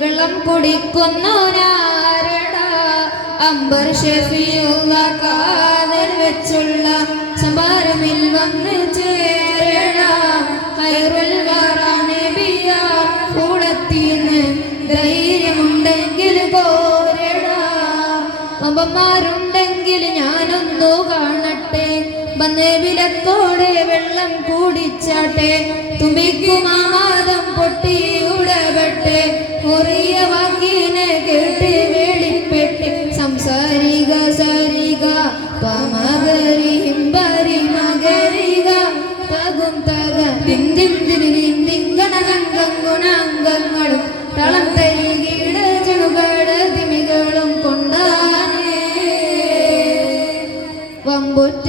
വെള്ളം കുടിക്കുന്നു നാരടാ. അംബർ ഷെഫിയുള്ള കാതൽ വെച്ചുള്ള സംഭാരമിൽ വന്ന് ചേരണ ഹൈറുൽ വറ നബിയ കൂടത്തിന്ന് ധൈര്യമുണ്ടെങ്കിൽ കോരടാ അമ്പന്മാരുണ്ടെങ്കിൽ ഞാനൊന്നു കാണട്ടെ വന്ന് വിലത്തോടെ വെള്ളം കൂടിച്ചാട്ടെ. തുമ്പിക്കുമാമാദം പൊട്ടി ഉടവട്ടെ. കൊറിയ വാക്കിനെ കേട്ട് വേളിപ്പെട്ട്. സംസാരിക സരിക പമകരി ഹിംബരി മകരിക തകും തക തിന്തിം തിരിതിം ഗുണാംഗങ്ങളും. തളം തരികിട ചെണുകട തിമികളും കൊണ്ടാനേ. വമ്പുറ്റ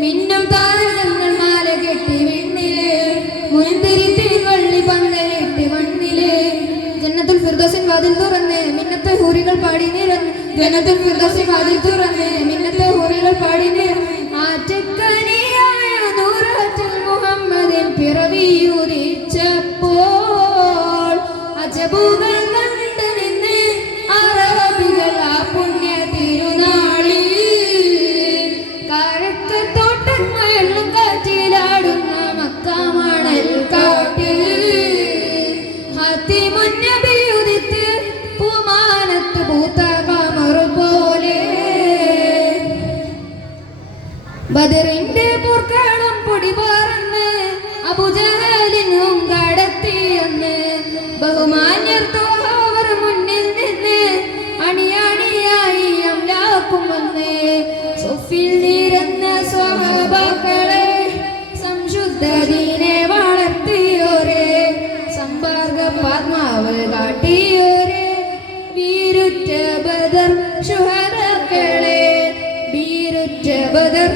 മിന്നും താരങ്ങൾ മാല കെട്ടി വിണ്ണിൽ മുന്തിരി തിരുവള്ളി വള്ളി പന്തലിട്ട് മണ്ണിൽ. ജന്നത്തുൽ ഫിർദോസിൻ വാതിൽ തുറന്ന് മിന്നത്തെ ഹൂറികൾ പാടി നിരന്ന് ജന്നത്തുൽ ഫിർദോസിൻ വാതിൽ തുറന്ന് മിന്നത്തെ ഹൂറികൾ പാടി നിരന്ന് ആറ്റക്കനിയായ നൂറാറ്റൽ മുഹമ്മദിൻ പിറവിയുരിച്ചപ്പോൾ അജബുകൾ കണ്ട് നിന്ന് അറബികൾ ആ പുണ്യ തിരുനാളിൽ. കരക്കത്തോട്ടങ്ങളും ബദറിന്റെ പൂർക്കളം പൊടി പറന്ന് അബുജഹലിനും കടത്തിയെന്ന് ബഹുമാന്യർ തോഹവർ മുന്നിൽ നിന്ന് അണിയണിയായി അംലാക്കുമെന്ന് സൊഫിൽ നിരന്ന സംശുദ്ധ ദീനെ വളർത്തിയോരെ സമ്പാർഗ പത്മാവ് കാട്ടിയോരെ വീരുറ്റ ബദർ ശുഹദക്കളെ വീരുറ്റ ബദർ